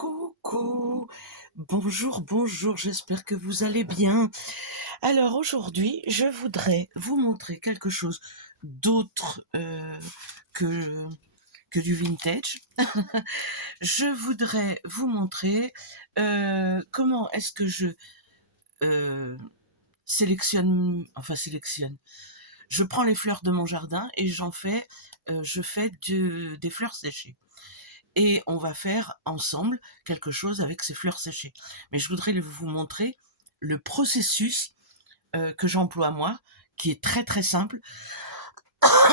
Coucou, bonjour, bonjour, j'espère que vous allez bien. Alors aujourd'hui, je voudrais vous montrer quelque chose d'autre que, que du vintage. Je voudrais vous montrer comment est-ce que je euh, sélectionne. Je prends les fleurs de mon jardin et je fais des fleurs séchées. Et on va faire ensemble quelque chose avec ces fleurs séchées. Mais je voudrais vous montrer le processus que j'emploie moi, qui est très très simple,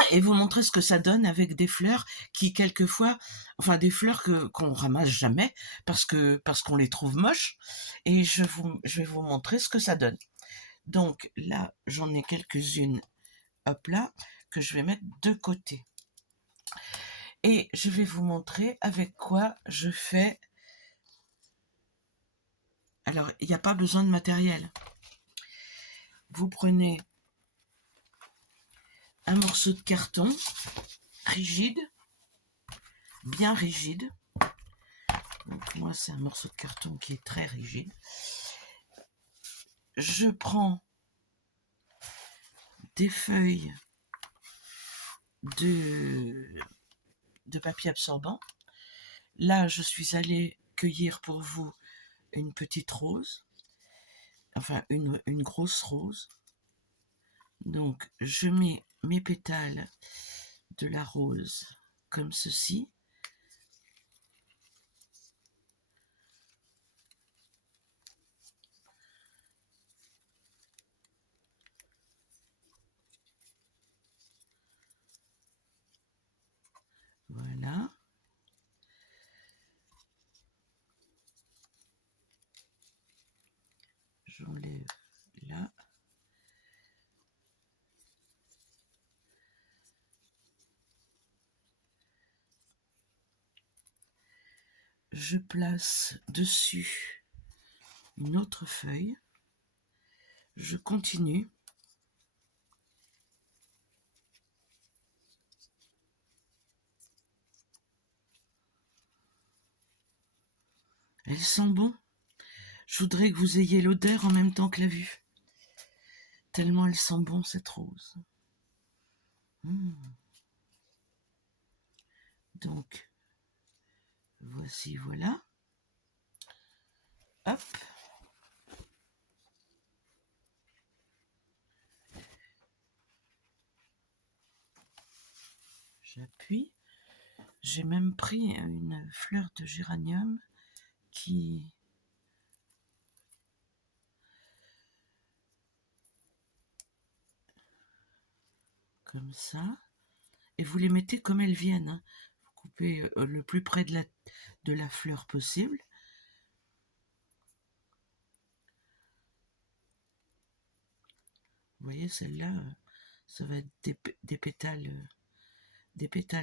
et vous montrer ce que ça donne avec des fleurs qui quelquefois, enfin des fleurs qu'on ramasse jamais parce qu'on les trouve moches, et je vais vous montrer ce que ça donne. Donc là, j'en ai quelques-unes, hop là, que je vais mettre de côté. Et je vais vous montrer avec quoi je fais. Alors, il n'y a pas besoin de matériel. Vous prenez un morceau de carton rigide, bien rigide. Donc moi, c'est un morceau de carton qui est très rigide. Je prends des feuilles de papier absorbant. Là, je suis allée cueillir pour vous une petite rose, enfin une grosse rose. Donc, je mets mes pétales de la rose comme ceci. Voilà. J'enlève là. Je place dessus une autre feuille. Je continue. Elle sent bon. Je voudrais que vous ayez l'odeur en même temps que la vue. Tellement elle sent bon, cette rose. Donc, voici, voilà. Hop. J'appuie. J'ai même pris une fleur de géranium qui... comme ça. Et vous les mettez comme elles viennent. Hein. Vous coupez le plus près de la fleur possible. Vous voyez, celle-là, ça va être des pétales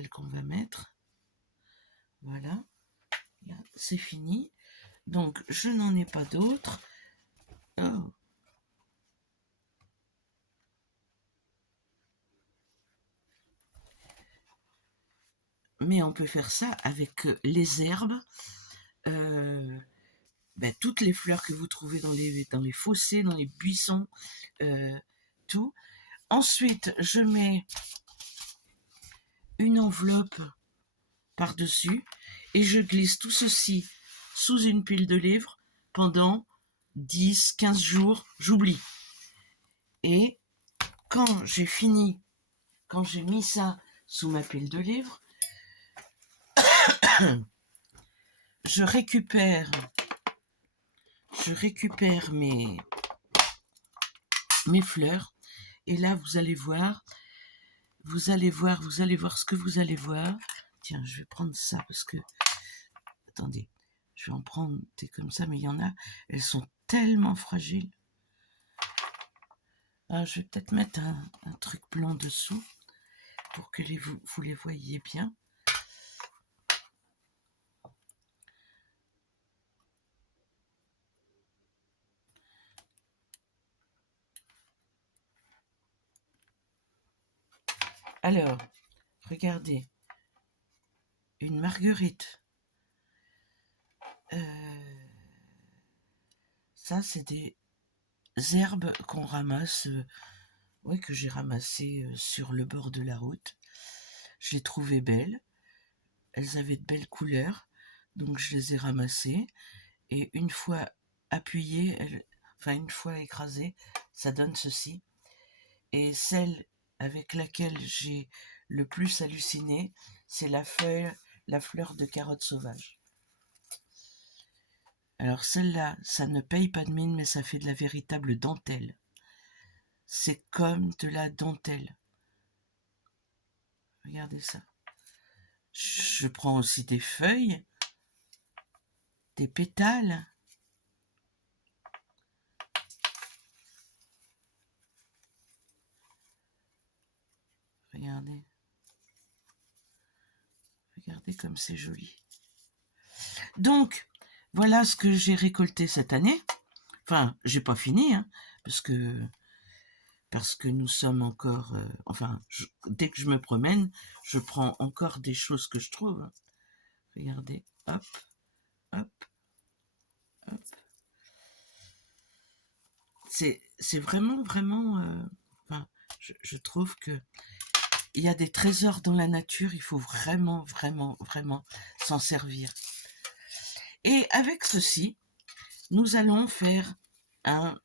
qu'on va mettre. Voilà. Là, c'est fini. Donc, je n'en ai pas d'autres. Oh. Mais on peut faire ça avec les herbes, toutes les fleurs que vous trouvez dans les fossés, dans les buissons, tout. Ensuite, je mets une enveloppe par-dessus et je glisse tout ceci sous une pile de livres pendant 10-15 jours, j'oublie. Et quand j'ai fini, quand j'ai mis ça sous ma pile de livres, je récupère mes fleurs, et là vous allez voir ce que vous allez voir. Tiens, je vais prendre ça parce que, attendez, je vais en prendre des comme ça, mais il y en a, elles sont tellement fragiles. Alors, je vais peut-être mettre un truc blanc dessous pour que vous les voyez bien. Alors, regardez, une marguerite. Ça, c'est des herbes qu'on ramasse, ouais, que j'ai ramassées sur le bord de la route. Je les trouvais belles. Elles avaient de belles couleurs, donc je les ai ramassées. Et une fois appuyées, enfin une fois écrasées, ça donne ceci. Et celle avec laquelle j'ai le plus halluciné, c'est la fleur de carotte sauvage. Alors celle-là, ça ne paye pas de mine, mais ça fait de la véritable dentelle. C'est comme de la dentelle. Regardez ça. Je prends aussi des feuilles, des pétales. Regardez. Regardez comme c'est joli. Donc, voilà ce que j'ai récolté cette année. Enfin, j'ai pas fini, hein, parce que nous sommes encore... dès que je me promène, je prends encore des choses que je trouve. Regardez, hop, hop, hop. C'est vraiment, vraiment... je trouve que il y a des trésors dans la nature, il faut vraiment, vraiment, vraiment s'en servir. Et avec ceci, nous allons faire un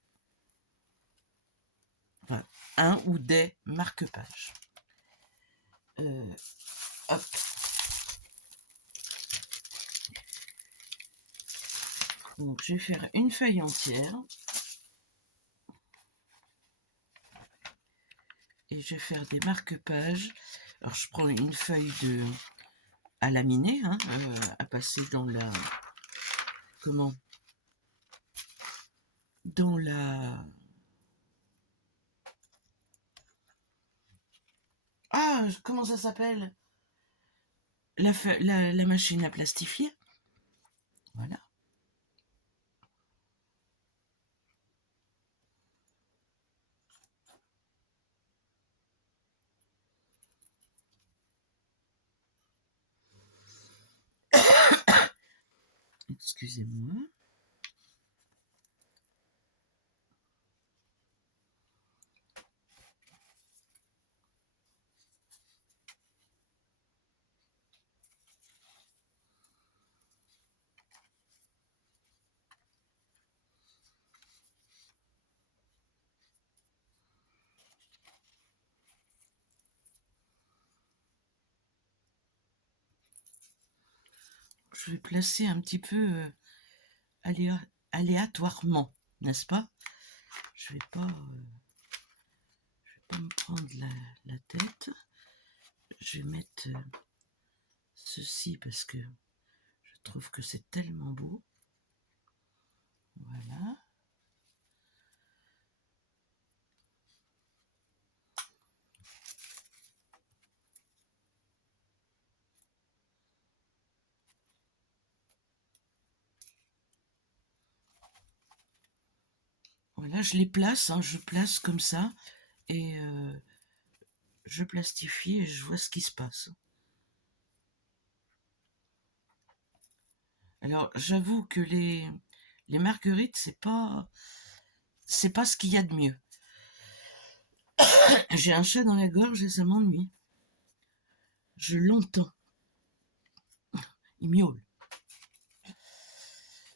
ou des marque-pages. Hop. Donc, je vais faire une feuille entière. Et je vais faire des marque-pages. Alors, je prends une feuille à laminer, hein, à passer dans la... Comment? Dans la... Ah, comment ça s'appelle? La machine à plastifier. Voilà. Excusez-moi. Je vais placer un petit peu aléatoirement, n'est-ce pas? Je vais pas me prendre la tête. Je vais mettre ceci parce que je trouve que c'est tellement beau. Voilà. Voilà, je les place, hein, je place comme ça et je plastifie et je vois ce qui se passe. Alors, j'avoue que les marguerites, c'est pas ce qu'il y a de mieux. J'ai un chat dans la gorge et ça m'ennuie. Je l'entends. Il miaule.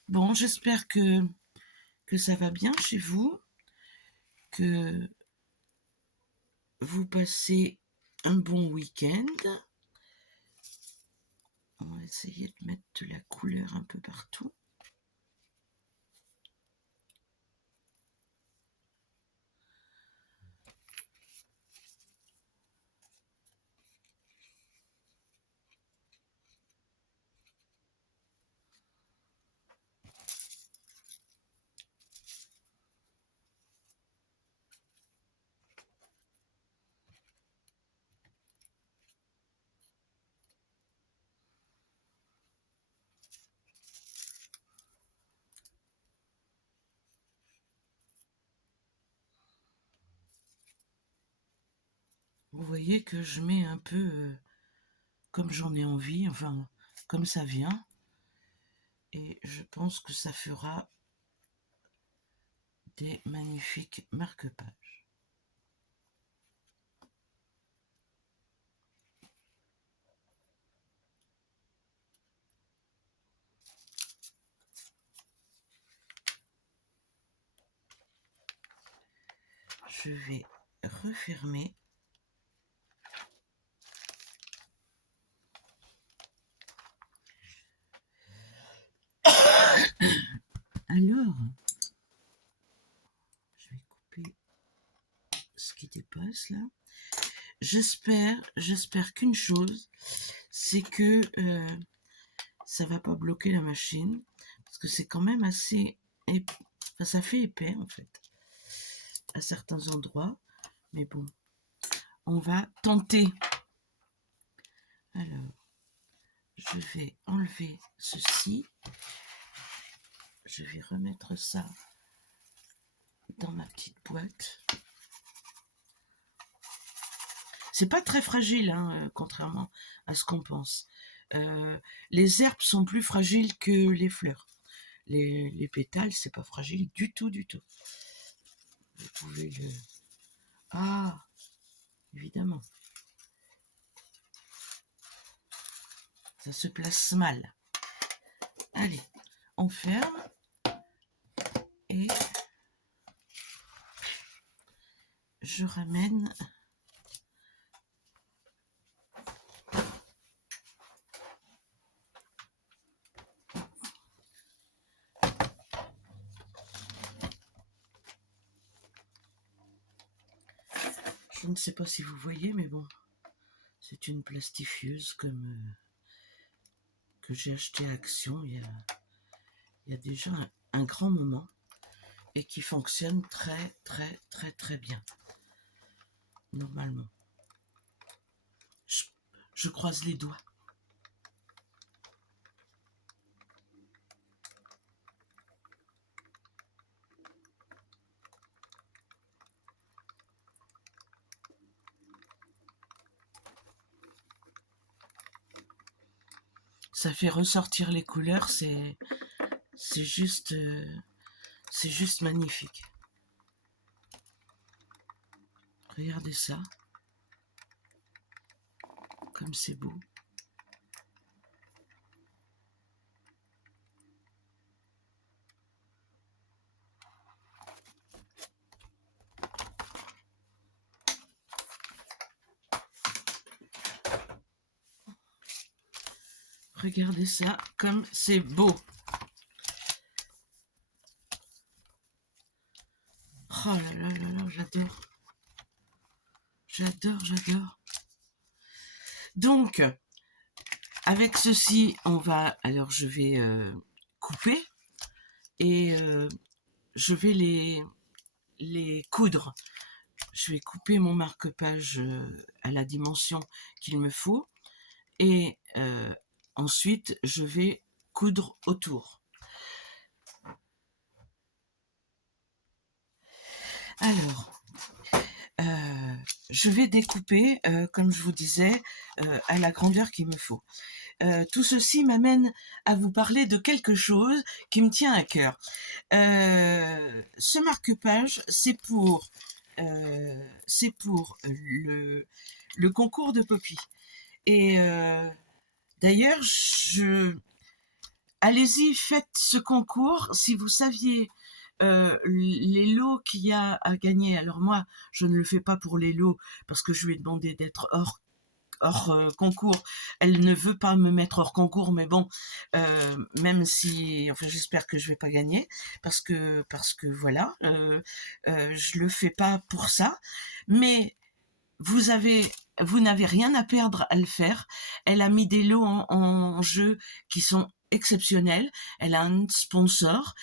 Bon, j'espère que ça va bien chez vous, que vous passez un bon week-end. On va essayer de mettre de la couleur un peu partout. Vous voyez que je mets un peu comme j'en ai envie, enfin comme ça vient. Et je pense que ça fera des magnifiques marque-pages. Je vais refermer. Alors, je vais couper ce qui dépasse là. J'espère qu'une chose, c'est que ça va pas bloquer la machine, parce que c'est quand même assez épais. Enfin, ça fait épais en fait à certains endroits, mais bon, on va tenter. Alors, je vais enlever ceci, je vais remettre ça dans ma petite boîte. C'est pas très fragile, hein, contrairement à ce qu'on pense. Les herbes sont plus fragiles que les fleurs. Les pétales, c'est pas fragile du tout, du tout. Vous pouvez le... Ah, évidemment. Ça se place mal. Allez, on ferme. Et je ramène... Je ne sais pas si vous voyez, mais bon, c'est une plastifieuse comme que j'ai acheté à Action il y a déjà un grand moment et qui fonctionne très très très très bien. Normalement. Je croise les doigts. Ça fait ressortir les couleurs, c'est juste magnifique. Regardez ça, comme c'est beau. Regardez ça, comme c'est beau. Oh là là là là, j'adore. J'adore, j'adore. Donc, avec ceci, on va... Alors, je vais couper et je vais les coudre. Je vais couper mon marque-page à la dimension qu'il me faut et ensuite, je vais coudre autour. Alors, je vais découper, comme je vous disais, à la grandeur qu'il me faut. Tout ceci m'amène à vous parler de quelque chose qui me tient à cœur. Ce marque-page, c'est pour le concours de Poppy. Et d'ailleurs, allez-y, faites ce concours. Si vous saviez les lots qu'il y a à gagner, alors moi, je ne le fais pas pour les lots, parce que je lui ai demandé d'être hors concours. Elle ne veut pas me mettre hors concours, mais bon, même si, enfin, j'espère que je vais pas gagner, parce que voilà, je le fais pas pour ça, mais vous n'avez rien à perdre à le faire. Elle a mis des lots en jeu qui sont exceptionnels. Elle a un sponsor.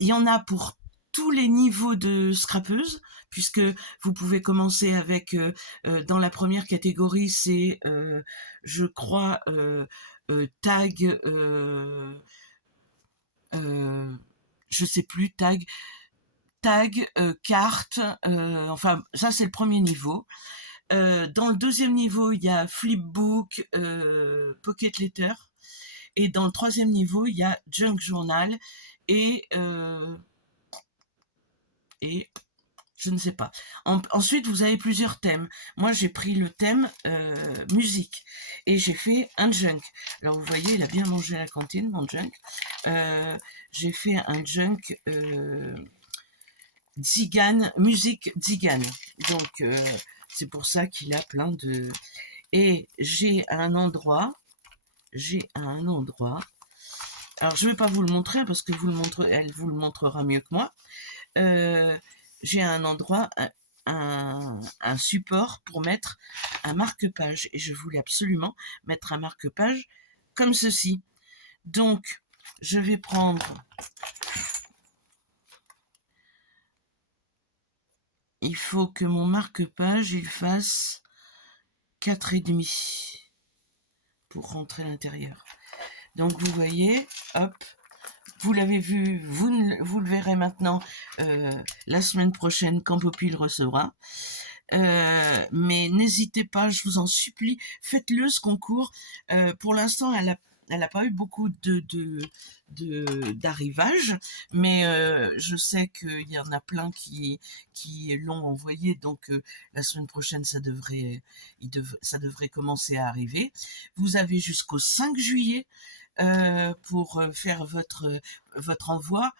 Il y en a pour tous les niveaux de scrapeuse, puisque vous pouvez commencer avec, dans la première catégorie, c'est, je crois, tag, je sais plus, tag, carte, enfin, ça c'est le premier niveau. Dans le deuxième niveau, il y a flipbook, pocket letter. Et dans le troisième niveau, il y a junk journal et et je ne sais pas. Ensuite, vous avez plusieurs thèmes. Moi, j'ai pris le thème musique et j'ai fait un junk. Alors, vous voyez, il a bien mangé à la cantine, mon junk. J'ai fait un junk tzigane, musique tzigane. Donc, c'est pour ça qu'il a plein de... Et j'ai un endroit... Alors, je ne vais pas vous le montrer parce que elle vous le montrera mieux que moi. J'ai un endroit, un support pour mettre un marque-page. Et je voulais absolument mettre un marque-page comme ceci. Donc, je vais prendre... Il faut que mon marque-page, il fasse 4,5 pour rentrer à l'intérieur. Donc, vous voyez, hop, vous l'avez vu, vous le verrez maintenant la semaine prochaine quand Poppy le recevra. Mais n'hésitez pas, je vous en supplie, faites-le ce concours. Pour l'instant, elle n'a pas eu beaucoup d'arrivage, mais je sais qu'il y en a plein qui l'ont envoyé, donc la semaine prochaine, ça devrait commencer à arriver. Vous avez jusqu'au 5 juillet pour faire votre envoi.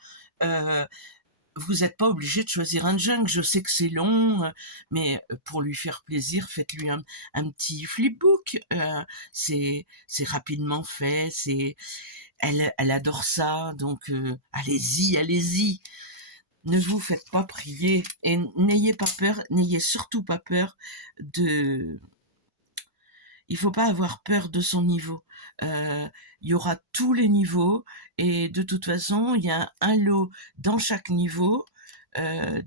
Vous n'êtes pas obligé de choisir un junk, je sais que c'est long, mais pour lui faire plaisir, faites-lui un petit flipbook. C'est rapidement fait, elle adore ça, donc allez-y. Ne vous faites pas prier et n'ayez pas peur, n'ayez surtout pas peur de... Il ne faut pas avoir peur de son niveau. Il y aura tous les niveaux et de toute façon, il y a un lot dans chaque niveau.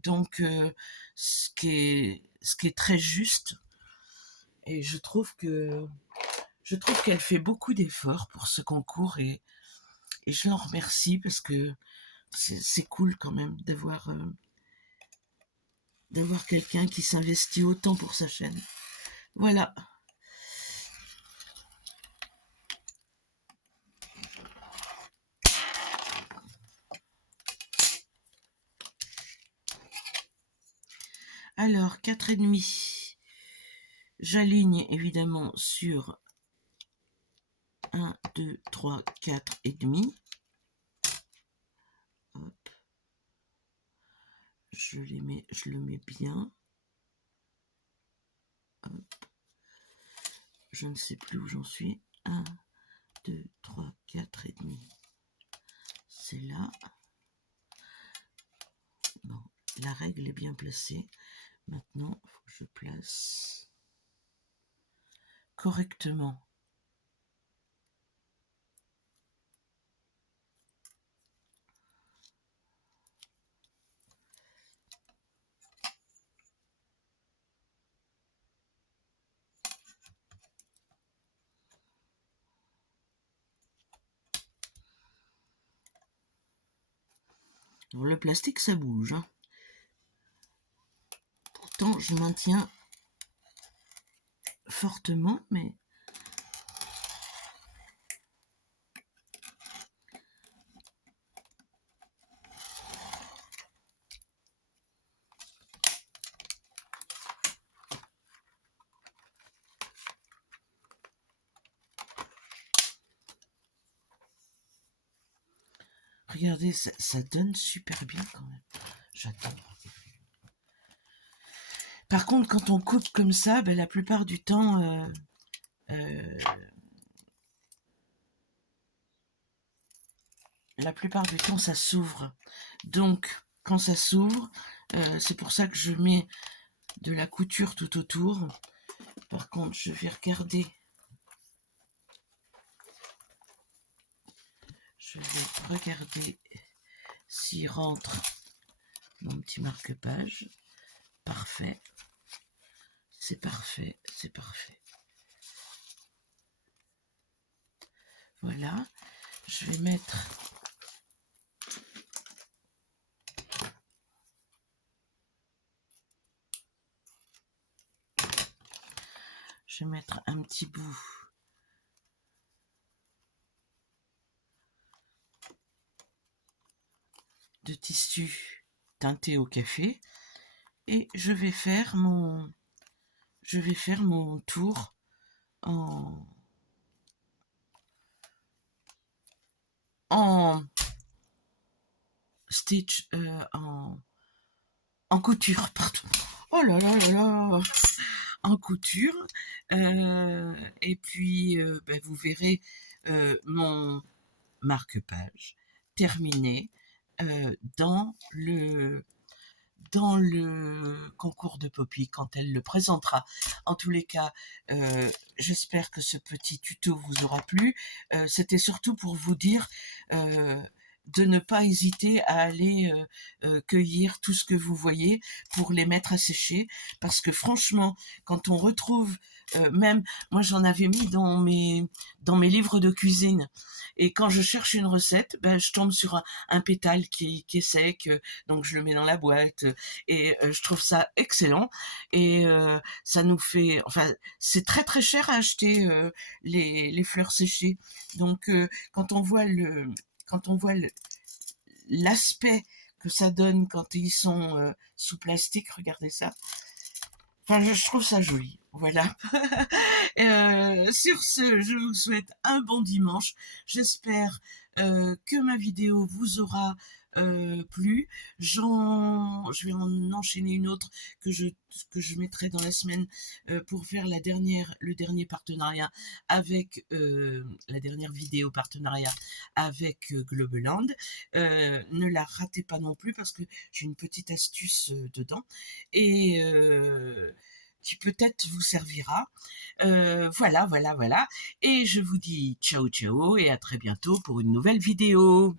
Donc, ce qui est très juste. Et je trouve qu'elle fait beaucoup d'efforts pour ce concours et je l'en remercie parce que c'est cool quand même d'avoir quelqu'un qui s'investit autant pour sa chaîne. Voilà. Alors, 4,5. J'aligne évidemment sur 1, 2, 3, 4 et demi. Hop. Je le mets bien. Hop. Je ne sais plus où j'en suis. 1, 2, 3, 4 et demi. C'est là. Bon, la règle est bien placée. Maintenant, il faut que je place correctement. Alors, le plastique, ça bouge. Hein. Pourtant, je maintiens fortement, mais... Regardez, ça donne super bien quand même. J'adore. Par contre, quand on coupe comme ça, ben, la plupart du temps... ça s'ouvre. Donc, quand ça s'ouvre, c'est pour ça que je mets de la couture tout autour. Par contre, je vais regarder. Je vais regarder s'il rentre mon petit marque-page. Parfait. C'est parfait, c'est parfait. Voilà. Je vais mettre... Je vais mettre un petit bout de tissu teinté au café et je vais faire mon tour en en stitch, en couture, pardon. Oh là là là là, en couture. Et puis, vous verrez mon marque-page terminé dans le concours de Poppy quand elle le présentera. En tous les cas, j'espère que ce petit tuto vous aura plu. C'était surtout pour vous dire de ne pas hésiter à aller cueillir tout ce que vous voyez pour les mettre à sécher, parce que franchement, quand on retrouve même, moi j'en avais mis dans mes livres de cuisine, et quand je cherche une recette, je tombe sur un pétale qui est sec, donc je le mets dans la boîte, et je trouve ça excellent, et ça nous fait, enfin, c'est très très cher à acheter les fleurs séchées, donc quand on voit l'aspect que ça donne quand ils sont sous plastique, regardez ça. Enfin, je trouve ça joli. Voilà. Sur ce, je vous souhaite un bon dimanche. J'espère que ma vidéo vous aura plu. Je vais en enchaîner une autre que je mettrai dans la semaine pour faire le dernier partenariat avec la dernière vidéo partenariat avec Globaland. Ne la ratez pas non plus parce que j'ai une petite astuce dedans et qui peut-être vous servira. Voilà. Et je vous dis ciao ciao et à très bientôt pour une nouvelle vidéo.